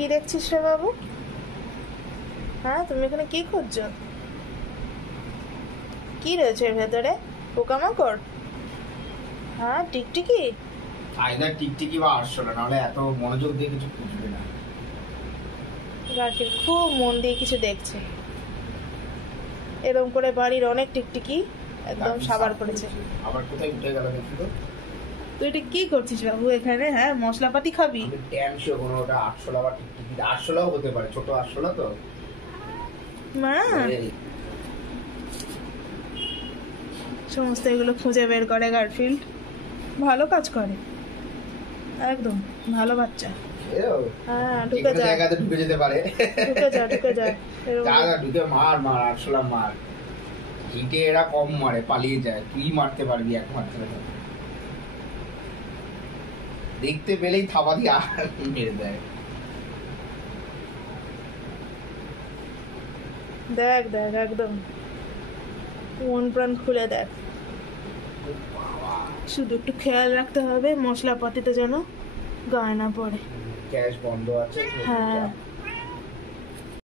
কি দেখছিস রে বাবু? হ্যাঁ, তুমি এখানে কি খুঁজছো? কি রয়েছে এর ভেতরে? পোকামাকড়? হ্যাঁ, টিকটিকি? আইদার টিকটিকি বা আরশোলা, নাহলে এত মনোযোগ দিয়ে কিছু খুঁজবে না। গার্ফিল্ড খুব মন দিয়ে কিছু দেখছে। এরকম করে বাড়ির অনেক টিকটিকি একদম সাবার করেছে। আবার কোথায় উঠে গেল দেখি তো। তুই এটা কি করছিস বাবু এখানে? হ্যাঁ, মশলাপাতি খাবি? আমি ট্যান শো কোনো ওটা আরশোলা বা টিকটিকি, আরশোলাও হতে পারে, ছোট আরশোলা তো। মা সমস্ত এগুলো খুঁজে বের করে গার্ফিল্ড। ভালো কাজ করে, একদম ভালো বাচ্চা। হ্যাঁ, ঢুকে যা, জায়গাতে ঢুকে যেতে পারে। ঢুকে যা, ঢুকে যা। জায়গা ঢুকে মার মার, আরশোলা মার। হিটে এরা কম মারে, পালিয়ে যায়, তুই মারতে পারবি একমাত্র। দেখতে পেলেই থাবা দিয়ে আর মেরে দেয়। দেখ দেখ, একদম মন প্রাণ খুলে দেখ। শুধু একটু খেয়াল রাখতে হবে মশলাপাতিতে যেন গায়ে না পড়ে। গ্যাস বন্ধ আছে। হ্যাঁ।